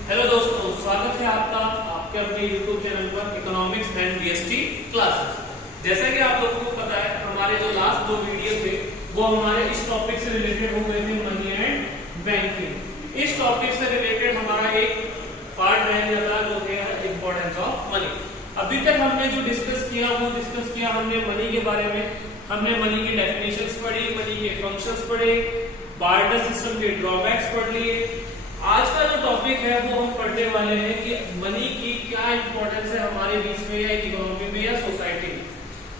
Hello दोस्तों, स्वागत है आपका आपके अपने YouTube चैनल पर इकोनॉमिक्स एंड जीएसटी क्लासेस। जैसा कि आप लोगों को पता है, हमारे जो लास्ट दो वीडियो थे वो हमारे इस टॉपिक से रिलेटेड हो गए थे, मनी एंड बैंकिंग। इस टॉपिक से रिलेटेड हमारा एक पार्ट रह गया था जो है इंपॉर्टेंस ऑफ मनी। अभी तक हमने जो डिस्कस किया हमने मनी के बारे में। हमने मनी की डेफिनेशंस पढ़ी, मनी के फंक्शंस पढ़े, बार्टर सिस्टम के ड्रॉबैक्स पढ़ लिए। आज का जो टॉपिक है वो हम पढ़ने वाले हैं कि मनी की क्या इंपॉर्टेंस है हमारे बीच में या इकोनॉमी में या सोसाइटी में।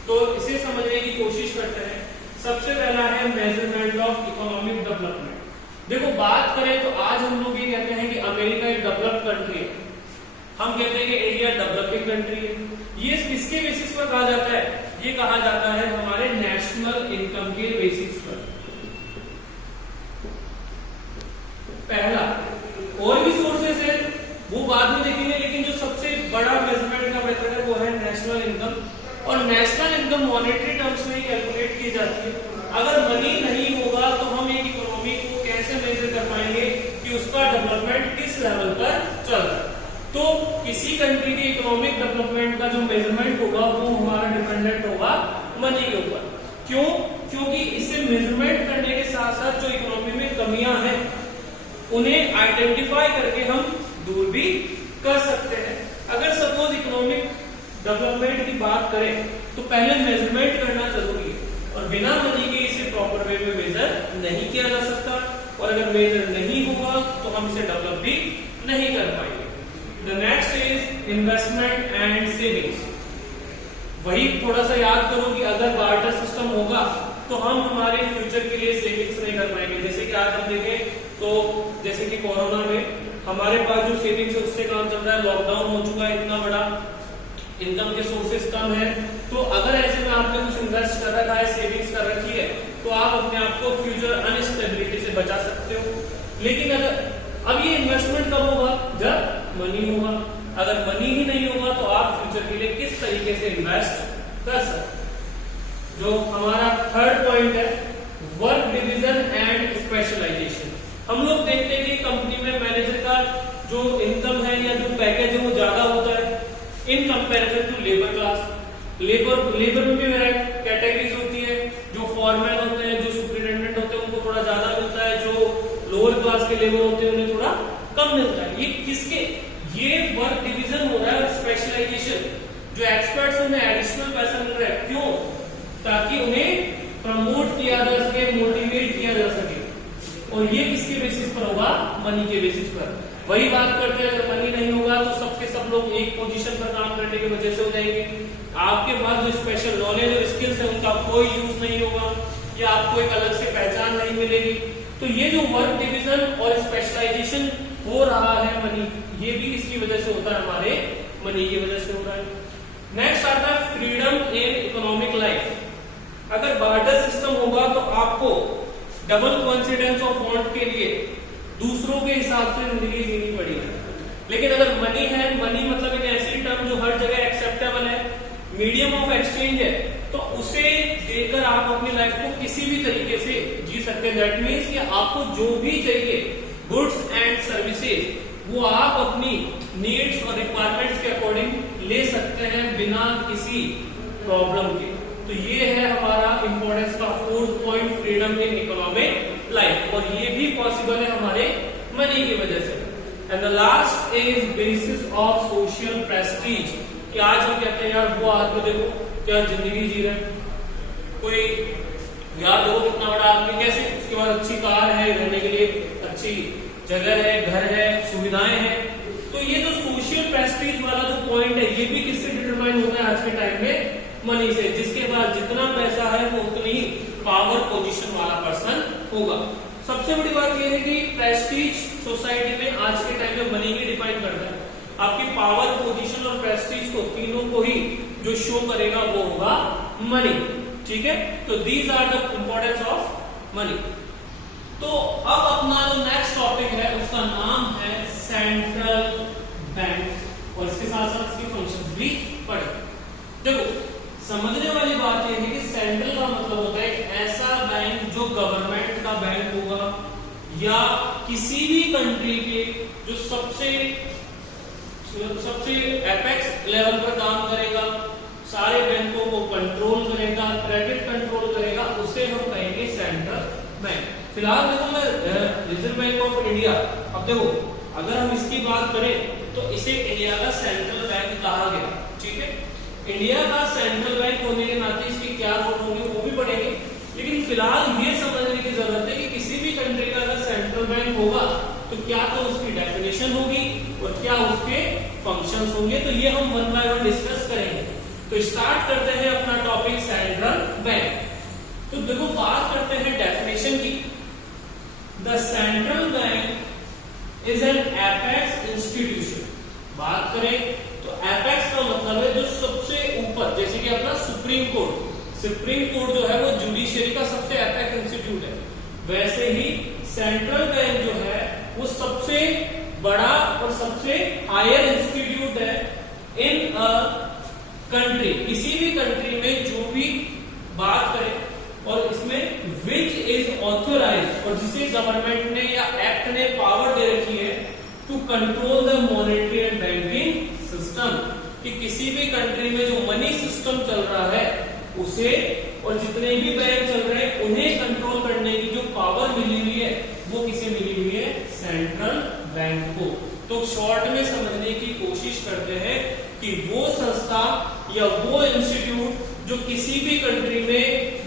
तो इसे समझने की कोशिश करते हैं। सबसे पहला है मेजरमेंट ऑफ इकोनॉमिक डेवलपमेंट। देखो, बात करें तो आज हम लोग ये कहते हैं कि अमेरिका एक डेवलप्ड कंट्री है, हम कहते हैं कि इंडिया डेवलपिंग कंट्री है। ये किसके बेसिस पर कहा जाता है? ये कहा जाता है हमारे नेशनल इनकम के बेसिस पर। पहला, और भी सोर्सेस है वो बाद में देखेंगे, लेकिन जो सबसे बड़ा मेजरमेंट का मेथड है वो है नेशनल इनकम। और नेशनल इनकम मॉनेटरी टर्म्स में कैलकुलेट की जाती है। अगर मनी नहीं होगा तो हम एक इकोनॉमी को कैसे मेजर कर पाएंगे कि उसका डेवलपमेंट किस लेवल पर चल रहा है? तो किसी कंट्री के इकोनॉमिक डेवलपमेंट का जो मेजरमेंट होगा वो हमारा डिपेंडेंट होगा मनी के ऊपर। क्यों? क्योंकि इसे मेजरमेंट करने के साथ साथ जो इकोनॉमी में कमियां हैं उन्हें आइडेंटिफाई करके हम दूर भी कर सकते हैं। अगर सपोज इकोनॉमिक डेवलपमेंट की बात करें तो पहले मेजरमेंट करना जरूरी है, और बिना मनी के इसे प्रॉपर वे में मेजर नहीं किया जा सकता। और अगर मेजर नहीं होगा तो हम इसे डेवलप भी नहीं कर पाएंगे। The next is investment and savings. वही थोड़ा सा याद करो कि अगर बार्टर सिस्टम होगा तो हम हमारे फ्यूचर के लिए सेविंग्स नहीं कर पाएंगे। जैसे कि आज हम देखें तो जैसे कि कोरोना में हमारे पास जो सेविंग्स है उससे काम चल रहा है, लॉकडाउन हो चुका है, इतना बड़ा इनकम के सोर्सेस कम है। तो अगर ऐसे में आपने कुछ इन्वेस्ट कर रखा है, सेविंग्स कर रखी है, तो आप अपने आप को फ्यूचर अनस्टेबिलिटी से बचा सकते हो। लेकिन अगर अब ये इन्वेस्टमेंट कब होगा? जब मनी होगा। अगर मनी ही नहीं होगा तो आप फ्यूचर के लिए किस तरीके से इन्वेस्ट कर सकते? जो हमारा थर्ड पॉइंट है वर्क डिवीजन एंड स्पेशलाइजेशन। हम लोग देखते हैं कि कंपनी में मैनेजर का जो इनकम है या जो पैकेज है वो ज्यादा होता है in comparison to labour class. Labour में भी कैटेगरीज होती है, जो फॉरमैन होते हैं, जो सुपरिटेंडेंट होते हैं उनको थोड़ा ज्यादा मिलता है, जो लोअर क्लास के लेबर होते हैं उन्हें थोड़ा कम मिलता है। ये किसके? ये वर्क डिवीजन हो रहा है। स्पेशलाइजेशन, जो एक्सपर्ट्स उन्हें एडिशनल पैसा मिल रहा है, क्यों? ताकि उन्हें प्रमोट किया जा सके, मोटिवेट किया जा सके। और ये किसके बेसिस पर होगा? मनी के बेसिस पर। वही बात करते हैं, अगर मनी नहीं होगा तो सबके सब लोग एक पोजीशन पर काम करने की वजह से हो जाएंगे। आपके पास जो स्पेशल नॉलेज और स्किल्स है उनका कोई यूज नहीं होगा, या आपको एक अलग से पहचान नहीं मिलेगी। तो ये जो वर्क डिवीजन और स्पेशलाइजेशन हो रहा है मनी, ये भी किसकी वजह से होता है? हमारे मनी की वजह से हो रहा है। नेक्स्ट आता है फ्रीडम इन इकोनॉमिक लाइफ। अगर बार्टर सिस्टम होगा तो आपको डबल कॉन्सिडेंस ऑफ बॉन्ड के लिए दूसरों के हिसाब से जिंदगी जीनी पड़ेगी। लेकिन अगर मनी है, मनी मतलब एक ऐसी टर्म जो हर जगह एक्सेप्टेबल है, मीडियम ऑफ एक्सचेंज है, तो उसे देकर आप अपनी लाइफ को किसी भी तरीके से जी सकते हैं। दैट मीन्स कि आपको जो भी चाहिए गुड्स एंड सर्विसेज वो आप अपनी नीड्स और रिक्वायरमेंट्स के अकॉर्डिंग ले सकते हैं बिना किसी प्रॉब्लम के। तो ये है हमारा इंपॉर्टेंस का fourth point, freedom in economic life. और ये भी पॉसिबल है हमारे मनी की वजह से। And the last is basis of social Prestige. कि आज हम कहते हैं यार वो आदमी देखो क्या जिंदगी जी रहा है, कोई यार देखो कितना बड़ा आदमी, कैसे उसके पास अच्छी कार है, रहने के लिए अच्छी जगह है, घर है, सुविधाएं हैं। तो ये जो सोशल प्रेस्टीज वाला जो पॉइंट है ये भी किससे डिटरमाइन होता है आज के टाइम में? मनी से। जिसके पास जितना पैसा है वो उतनी पावर पोजीशन वाला पर्सन होगा। सबसे बड़ी बात यह है कि प्रेस्टीज सोसाइटी में आज के टाइम में मनी ही डिफाइन करता है। आपकी पावर, पोजीशन और प्रेस्टीज को तीनों को ही जो शो करेगा वो होगा मनी। ठीक है, तो these are the importance of money. तो अब अपना जो नेक्स्ट टॉपिक है उसका नाम है सेंट्रल बैंक, और इसके साथ साथ इसके फंक्शंस भी पढ़े। देखो, समझने वाली बात यह है कि सेंट्रल का मतलब होता है एक ऐसा बैंक जो गवर्नमेंट का बैंक होगा या किसी भी कंट्री के जो सबसे एपेक्स लेवल पर काम करेगा, सारे बैंकों को कंट्रोल करेगा, क्रेडिट कंट्रोल करेगा, उसे हम कहेंगे सेंट्रल बैंक। फिलहाल देखो मैं रिजर्व बैंक ऑफ इंडिया, अब देखो अगर हम इसकी बात करें तो इसे इंडिया का सेंट्रल बैंक कहा गया, ठीक है। इंडिया का सेंट्रल बैंक होने के नाते इसके क्या रोल होंगे वो भी पढ़ेंगे, लेकिन फिलहाल ये समझने की जरूरत है कि किसी भी कंट्री का अगर सेंट्रल बैंक होगा तो क्या तो उसकी डेफिनेशन होगी और क्या उसके फंक्शंस होंगे, तो ये हम वन बाय वन डिस्कस करेंगे। तो स्टार्ट करते हैं अपना टॉपिक सेंट्रल बैंक। तो देखो बात करते हैं डेफिनेशन की। The central bank is an apex institution. बात करें तो एपेक्स का मतलब है जो सबसे ऊपर, जैसे कि अपना सुप्रीम कोर्ट जो है वो जुडिशियरी का सबसे एपेक्स इंस्टीट्यूट है, वैसे ही सेंट्रल बैंक जो है वो सबसे बड़ा और सबसे हायर इंस्टीट्यूट है इन अ कंट्री। किसी भी कंट्री में जो भी बात करें और इसमें विच इज ऑथोराइज्ड, और जिसे गवर्नमेंट ने या एक्ट ने पावर दे रखी है to control the monetary and banking system, कि किसी भी कंट्री में जो मनी सिस्टम चल रहा है उसे और जितने भी बैंक चल रहे हैं उन्हें कंट्रोल करने की जो पावर मिली हुई है वो किसे मिली हुई है? सेंट्रल बैंक को। तो शॉर्ट में समझने की कोशिश करते हैं कि वो संस्था या वो इंस्टीट्यूट जो किसी भी कंट्री में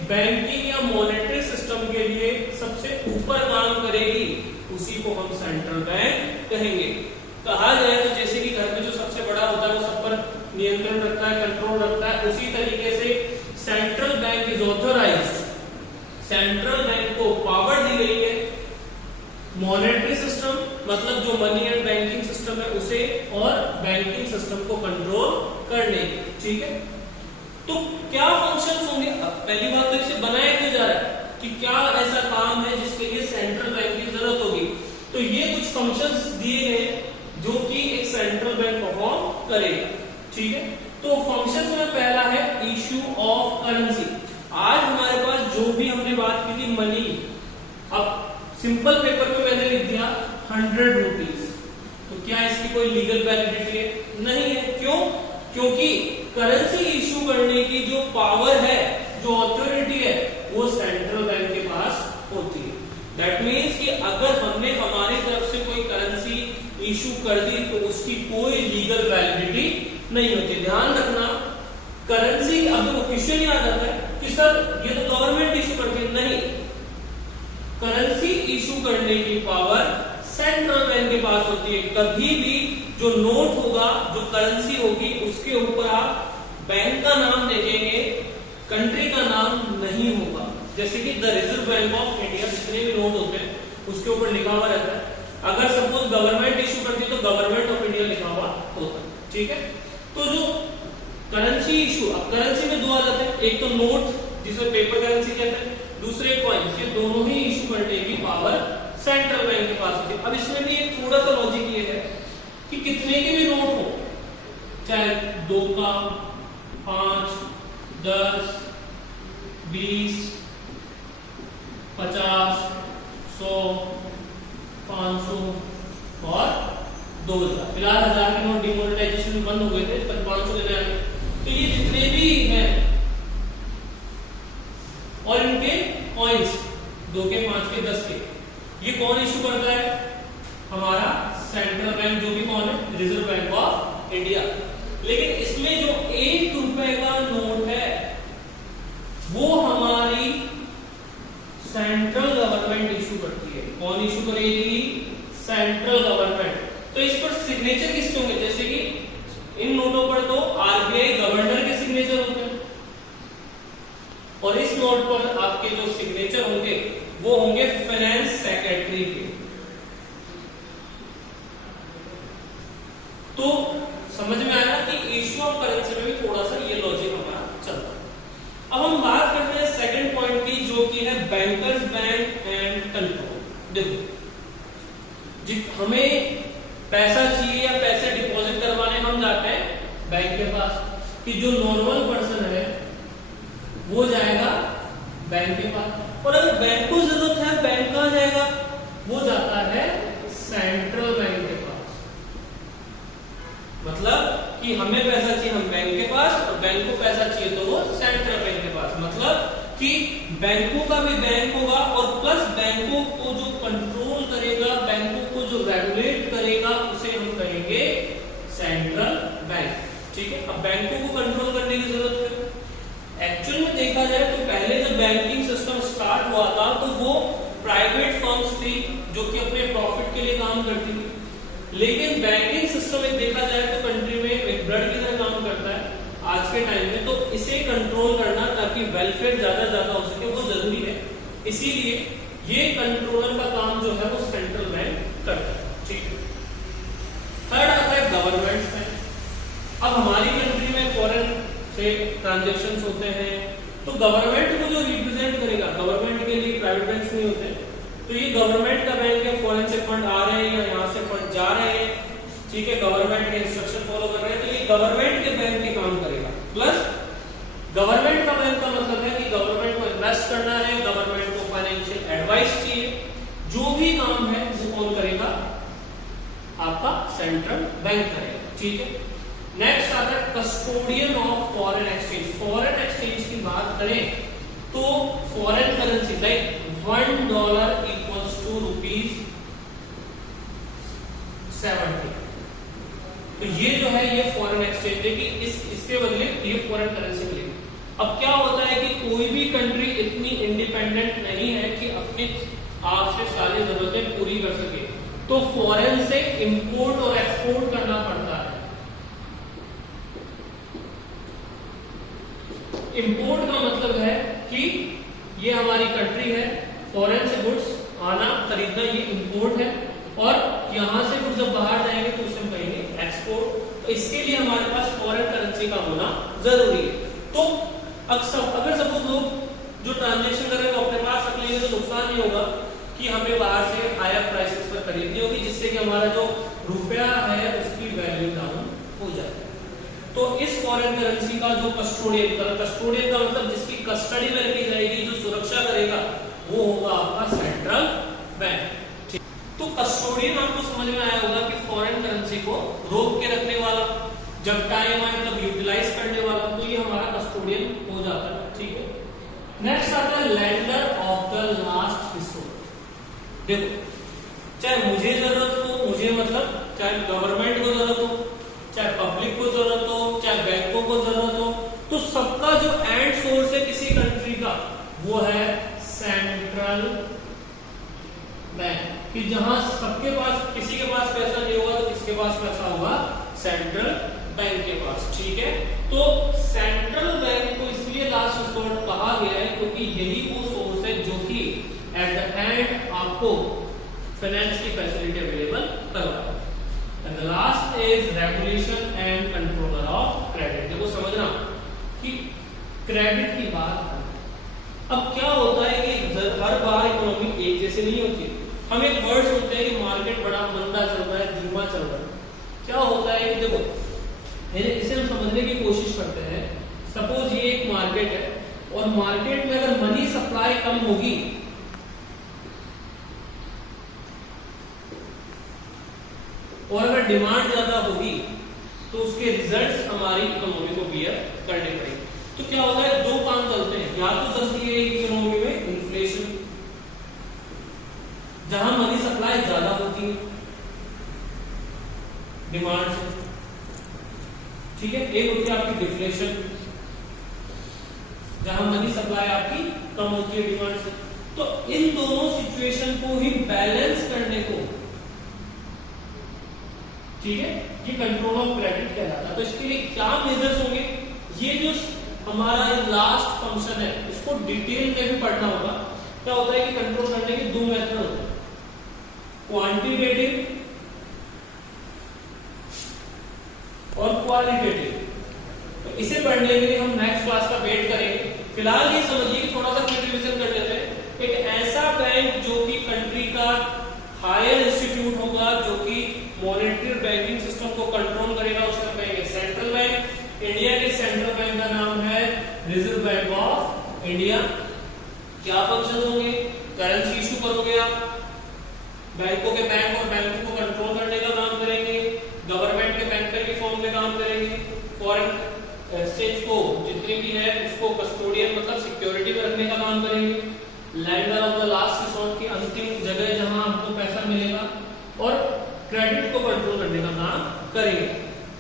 बैंकिंग या मॉनेटरी सिस्टम के लिए सबसे ऊपर काम करेगी उसी को हम सेंट्रल बैंक कहेंगे। कहा जाए तो जैसे कि घर में जो सबसे बड़ा होता है वो सब पर नियंत्रण रखता है, कंट्रोल रखता है, उसी तरीके से central bank is authorised, central bank को पावर दी गई है मॉनेटरी सिस्टम मतलब जो मनी एंड बैंकिंग सिस्टम है उसे और बैंकिंग सिस्टम को कंट्रोल करने की, ठीक है। तो क्या फंक्शंस होंगे? पहली बात तो इसे बनाया क्यों जा रहा है कि क्या ऐसा काम है जिसके लिए सेंट्रल बैंक की जरूरत होगी, तो ये कुछ फंक्शंस दिए गए जो कि एक सेंट्रल बैंक परफॉर्म करेगा, ठीक है। तो फंक्शंस में पहला है इशू ऑफ करेंसी। आज हमारे पास जो भी हमने बात की थी मनी, अब सिंपल पेपर में मैंने लिख दिया 100 रुपीज, तो क्या इसकी कोई लीगल वैलिडिटी है? नहीं है। क्यों? क्योंकि करेंसी इशू करने की जो पावर है, जो अथॉरिटी है, वो सेंट्रल बैंक के पास होती है। दैट मीन्स कि अगर हमने हमारी तरफ से कोई करेंसी इशू कर दी तो उसकी कोई लीगल वैलिडिटी नहीं होती। ध्यान रखना, करेंसी, अब वो क्वेश्चन याद आता है कि सर ये तो गवर्नमेंट इशू करती है, नहीं, करेंसी इशू करने की पावर सेंट्रल बैंक के पास होती है। कभी भी जो नोट होगा, जो करेंसी होगी, उसके ऊपर आप बैंक का नाम देखेंगे, कंट्री का नाम नहीं होगा। जैसे कि the reserve bank of India, जितने भी नोट होते हैं उसके ऊपर लिखा हुआ रहता है। अगर सपोज गवर्नमेंट इशू करती तो गवर्नमेंट ऑफ इंडिया लिखा हुआ होता है, ठीक है। तो जो करेंसी इशू, अब करेंसी में दो आ जाते हैं, एक तो नोट जिसे पेपर करेंसी कहते हैं, दूसरे कॉइन्स, ये दोनों ही इशू करने की पावर सेंट्रल बैंक के पास होती है। अब इसमें भी एक थोड़ा सा लॉजिक ये है कि कितने के भी नोट हो, चाहे 2 का, 5, 10, 20, 50, 100, 500 और 2000। फिलहाल 1000 के नोट डिमोनेटाइजेशन में बंद हो गए थे, इस पर 500 लेने आए। तो ये जितने भी हैं और इनके कॉइन्स 2 के, 5 के, 10 के, ये कौन इशू करता है? हमारा सेंट्रल बैंक, जो भी कौन है? Reserve bank of India. लेकिन इसमें जो 1 रुपए का नोट है वो हमारी सेंट्रल गवर्नमेंट इशू करती है। कौन इशू करेगी? Central government. तो इस पर सिग्नेचर किसके होंगे? जैसे कि इन नोटों पर तो आरबीआई गवर्नर के सिग्नेचर होते हैं और इस नोट पर आपके जो सिग्नेचर होंगे वो होंगे फाइनेंस सेक्रेटरी के। तो समझ में आया कि इशू ऑफ करेंसी में भी थोड़ा सा ये लॉजिक हमारा चलता है। अब हम बात करते हैं सेकंड पॉइंट की, जो कि है बैंकर्स बैंक एंड कंट्रोल। देखो, हमें पैसा चाहिए या पैसे डिपॉजिट करवाने हम जाते हैं बैंक के पास, कि जो नॉर्मल पर्सन है वो जाएगा बैंक के पास, और अगर बैंक को जरूरत है बैंक कहां जाएगा? वो जाता है सेंट्रल बैंक के पास। मतलब कि हमें पैसा चाहिए हम बैंक के पास, और बैंक को पैसा चाहिए तो वो सेंट्रल बैंक के पास। मतलब कि बैंकों का भी बैंक होगा, और प्लस बैंकों को जो कंट्रोल करेगा, बैंकों को जो रेगुलेट करेगा, उसे हम कहेंगे सेंट्रल बैंक। ठीक है, अब बैंकों को कंट्रोल करने की जरूरत है। एक्चुअल में देखा जाए तो पहले जब बैंकिंग सिस्टम स्टार्ट हुआ था तो वो प्राइवेट फर्म्स थी जो कि अपने प्रॉफिट के लिए काम करती थी, लेकिन बैंकिंग सिस्टम एक देखा जाए तो कंट्री में एक ब्लड की तरह काम करता है आज के टाइम में। तो इसे कंट्रोल करना ताकि वेलफेयर ज्यादा हो सके वो जरूरी है, इसीलिए ये कंट्रोलर का काम जो है वो सेंट्रल बैंक करता है। ठीक है, थर्ड आता है गवर्नमेंट बैंक। अब हमारी कंट्री में फॉरेन से ट्रांजैक्शंस होते हैं, तो गवर्नमेंट को जो रिप्रेजेंट करेगा, गवर्नमेंट के लिए प्राइवेट बैंक नहीं होते, तो ये गवर्नमेंट का बैंक है, फॉरेन से फंड आ रहे हैं या यहाँ से फंड जा रहे हैं, ठीक है, गवर्नमेंट के इंस्ट्रक्शन फॉलो कर रहे हैं, तो ये गवर्नमेंट के बैंक के काम करेगा। प्लस गवर्नमेंट का बैंक का मतलब है कि गवर्नमेंट को इन्वेस्ट करना है, गवर्नमेंट को फाइनेंशियल एडवाइस चाहिए, जो भी काम है वो कौन करेगा, आपका सेंट्रल बैंक करेगा। ठीक है, नेक्स्ट आता है custodian of foreign exchange. Foreign exchange की बात करें तो foreign currency like $1 equals to ₹70, तो ये जो है ये फॉरेन एक्सचेंज है कि इसके बदले ये फॉरेन करेंसी मिलेगी। अब क्या होता है कि कोई भी कंट्री इतनी इंडिपेंडेंट नहीं है कि अपनी आप से सारी जरूरतें पूरी कर सके, तो फॉरेन से इंपोर्ट और एक्सपोर्ट करना पड़ता है। इंपोर्ट का मतलब है कि ये हमारी कंट्री है, फॉरेन से गुड्स आना खरीदना ये इंपोर्ट है, और यहां से गुड्स जब बाहर जाएंगे तो उसे हम कहेंगे एक्सपोर्ट। तो इसके लिए हमारे पास फॉरेन करेंसी का होना जरूरी है। तो अगर सपोज लोग जो ट्रांजैक्शन करेंगे वो अपने पास रख लेंगे तो नुकसान ये होगा कि हमें बाहर से हायर प्राइसेस पर खरीदनी होगी, जिससे कि हमारा जो रुपया है उसकी वैल्यू डाउन हो जाए। तो इस फॉरेन करेंसी का जो कस्टोडियन का मतलब जिसकी कस्टडी में रखी जाएगी, जो सुरक्षा करेगा, वो होगा आपका सेंट्रल बैंक। तो कस्टोडियन आपको समझ में आया होगा कि फॉरेन करेंसी को रोक के रखने वाला, जब टाइम आए तब यूटिलाइज करने वाला, तो ये हमारा कस्टोडियन हो जाता है। ठीक है, नेक्स्ट आता है lender of the last resort. देखो, चाहे मुझे जरूरत हो, मुझे मतलब चाहे गवर्नमेंट को जरूरत हो, चाहे पब्लिक को जरूरत हो, चाहे बैंकों को जरूरत हो, तो सबका जो एंड सोर्स है किसी कंट्री का वो है सेंट्रल बैंक। कि जहां सबके पास, किसी के पास पैसा नहीं होगा तो किसके पास पैसा होगा, सेंट्रल बैंक के पास। ठीक है, तो सेंट्रल बैंक को इसलिए लास्ट रिसोर्ट कहा गया है क्योंकि यही वो सोर्स है जो कि एट द एंड आपको फाइनेंस की फैसिलिटी अवेलेबल करवाएगा। And the last is regulation and controller of credit। देखो समझना कि क्रेडिट की बात अब क्या होता है कि हर बार इकोनॉमी एक जैसे नहीं होती। हम एक वर्ड सुनते हैं कि मार्केट बड़ा मंदा चल रहा है, धीमा चल रहा है। क्या होता है कि देखो इसे हम समझने की कोशिश करते हैं। सपोज ये एक मार्केट है और मार्केट में अगर मनी सप्लाई कम होगी और अगर डिमांड ज्यादा होगी तो उसके रिजल्ट्स हमारी इकोनॉमी को बियर करने पड़ेंगे। तो क्या होता है, दो काम चलते हैं, या तो चलती है इकोनॉमी में इन्फ्लेशन, जहां मनी सप्लाई ज्यादा होती है डिमांड से, ठीक है। एक होती है आपकी डिफ्लेशन, जहां मनी सप्लाई आपकी कम होती है डिमांड से। तो इन दोनों सिचुएशन को ही बैलेंस करने को, ठीक है, ये कंट्रोल ऑफ क्रेडिट कहलाता है। तो इसके लिए क्या मेजर्स होंगे, ये जो हमारा लास्ट फंक्शन है इसको डिटेल में भी पढ़ना होगा। क्या होता है कि कंट्रोल करने के दो मेथड होते हैं, क्वांटिटेटिव और क्वालिटेटिव। तो इसे पढ़ने के लिए हम नेक्स्ट क्लास का वेट करेंगे। फिलहाल ये समझिए कि थोड़ा सा रिवीजन कर लेते हैं। एक ऐसा बैंक जो कि कंट्री का हायर इंस्टीट्यूट होगा, जो कि मॉनेटरी बैंकिंग सिस्टम को कंट्रोल करेगा, उसे हम कहेंगे सेंट्रल बैंक। इंडिया के सेंट्रल बैंक का नाम है रिजर्व बैंक ऑफ इंडिया। क्या फंक्शन होंगे, करेंसी इशू करोगे आप, बैंकों के बैंक और बैंकों को कंट्रोल करने का काम करेंगे, गवर्नमेंट के बैंक की फॉर्म वेस्टेज को जितनी भी है उसको कस्टोडियन मतलब सिक्योरिटी में रखने का काम करेंगे, lender of the last resort की अंतिम जगह जहां आपको पैसा मिलेगा, और क्रेडिट को कंट्रोल करने का काम करेंगे।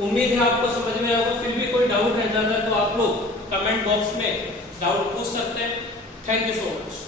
उम्मीद है आपको समझ में आएगा। फिर भी कोई डाउट रह जाता है तो आप लोग कमेंट बॉक्स में डाउट पूछ सकते हैं। Thank you so much.